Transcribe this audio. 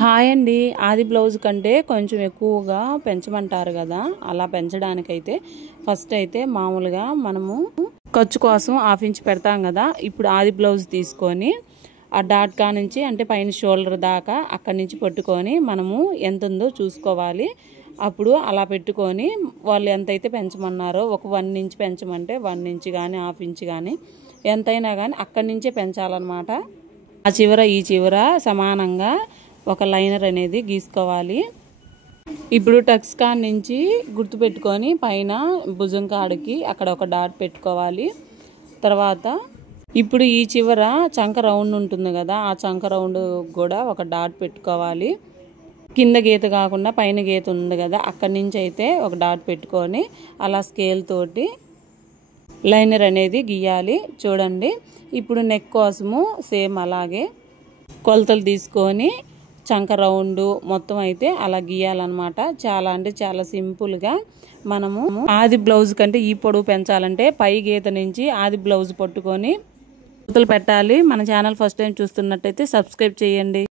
Hi అండి. ఆది blouse కంటే కొంచెం ఎక్కువగా పెంచమంటారు కదా. అలా పెంచడానికైతే ఫస్ట్ అయితే మామూలుగా మనము ఖర్చు కోసం హాఫ్ ఇంచ్ పెడతాం కదా. ఇప్పుడు ఆది బ్లౌజ్ తీసుకొని ఆ డాట్ కా నుంచి అంటే పైన షోల్డర్ దాకా అక్కడి నుంచి పట్టుకొని మనము ఎంత ఉందో చూసుకోవాలి. అప్పుడు అలా పెట్టుకొని వాళ్ళు ఎంతైతే పెంచమన్నారో ఒక 1 ఇంచ్ పెంచమంటే 1 ఇంచ్ కానీ హాఫ్ ఇంచ్ కానీ ఎంతైనా కానీ అక్కడి నుంచే పెంచాలన్నమాట. ఆ చివర ఈ చివర సమానంగా ఒక లైనర్ అనేది గీసుకోవాలి. ఇప్పుడు టక్స్ కాడ నుంచి గుర్తు పెట్టుకొని పైన భుజం కాడికి అక్కడ ఒక డాట్ పెట్టుకోవాలి. తర్వాత ఇప్పుడు ఈ చివర చంక రౌండ్ ఉంటుంది కదా, ఆ చంక రౌండ్ కూడా ఒక డాట్ పెట్టుకోవాలి. కింద గీత కాకుండా పైన గీత ఉంది కదా, అక్కడి నుంచి అయితే ఒక డాట్ పెట్టుకొని అలా స్కేల్ తోటి లైనర్ అనేది గీయాలి. చూడండి, ఇప్పుడు నెక్ కోసము సేమ్ అలాగే కొలతలు తీసుకొని చంక రౌండ్ మొత్తం అయితే అలా గీయాలన్నమాట. చాలా అంటే చాలా సింపుల్గా మనము ఆది బ్లౌజ్ కంటే ఈ పొడవు పెంచాలంటే పై గీత నుంచి ఆది బ్లౌజ్ పట్టుకొని కొలతలు పెట్టాలి. మన ఛానల్ ఫస్ట్ టైం చూస్తున్నట్టయితే సబ్స్క్రైబ్ చేయండి.